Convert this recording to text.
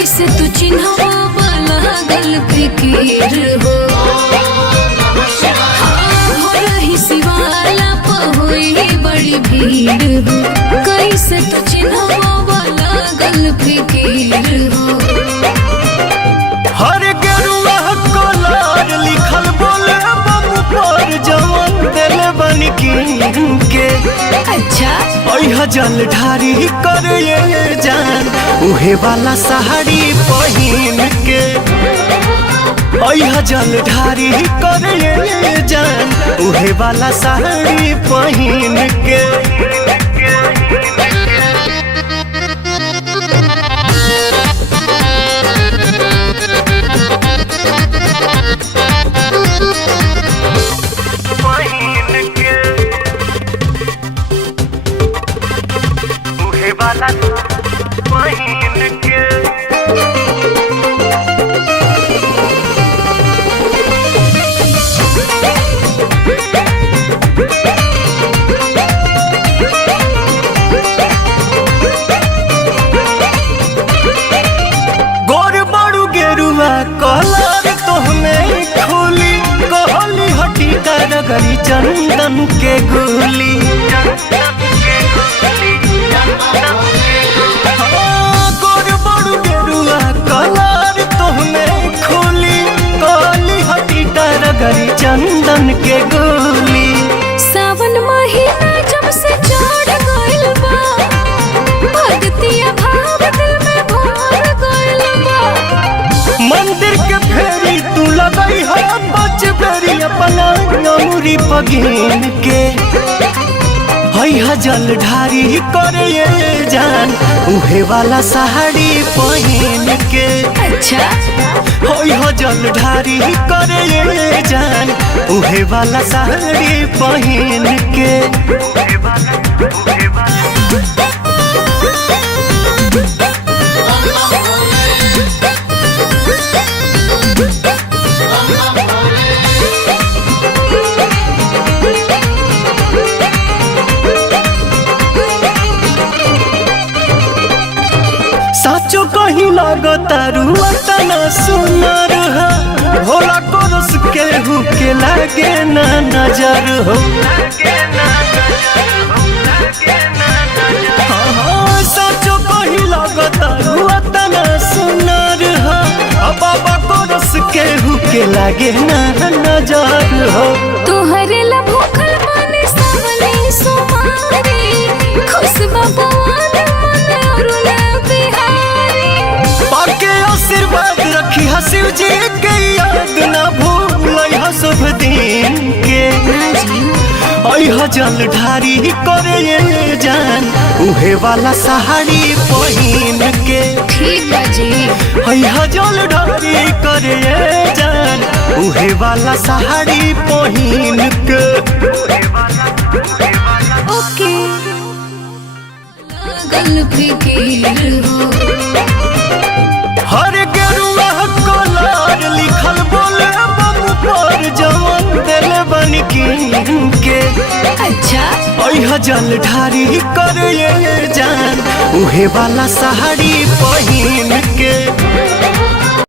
कैसे तू चिन्हवा लागल फिकीर हो हो रही शिवाला पहुई बड़ी भीड़ हो कैसे तू चिन्हवा लागल फिकीर हो हर गेरुआ कलर लिखल बोले बम पर जवन दिल बन के अच्छा ओह जल ढारी कर ये जान उहे वाला साड़ी पहिन के ओह जल ढारी कर ये जान उहे वाला साड़ी पहिन के कलर तोहमे खोली कहली हटी करगरी चंदन के गोली गोर बड़ू गेरुआ कलर तोहमे खोली कहली हटी करगरी चंदन के गोली सावन महीना जब से चढ़ गइल बा भक्तिया भाव दिल में भर गइल बा मंदिर के फेरी तू लगई है बच बेरी अपना नौरी पगीन के है जल ढारी करे ये जान उहे वाला साड़ी पहिन के अच्छा है जल ढारी करे ये जान उहे वाला साड़ी पहिन के साचो कहीं लगता रुआतना सुनर हो भोला कोरस के हुके लागे ना नजर हो साचो कहीं लगता रुआतना सुनर हो बाबा कोरस के हुके लागे ना नजर हो तोहरे ला भूखल माने सावने सुमारी खुशबा पवन मन अरुण बिहारी पाके आशीर्वाद रखी शिव जी के याद ना भूल शुभ दिन के ओह जल ढारी करे ये जान उहे वाला साड़ी पहिन के ठीक बा जी ओह जल ढारी करे ये जान उहे वाला साड़ी पहिन के ओके लागल फिकीर हो हर गेरुआ कलर लिखल बोले बम पर जवन दिल बन के अच्छा ओह जल ढारी कर ये जान उहे वाला साड़ी पहिन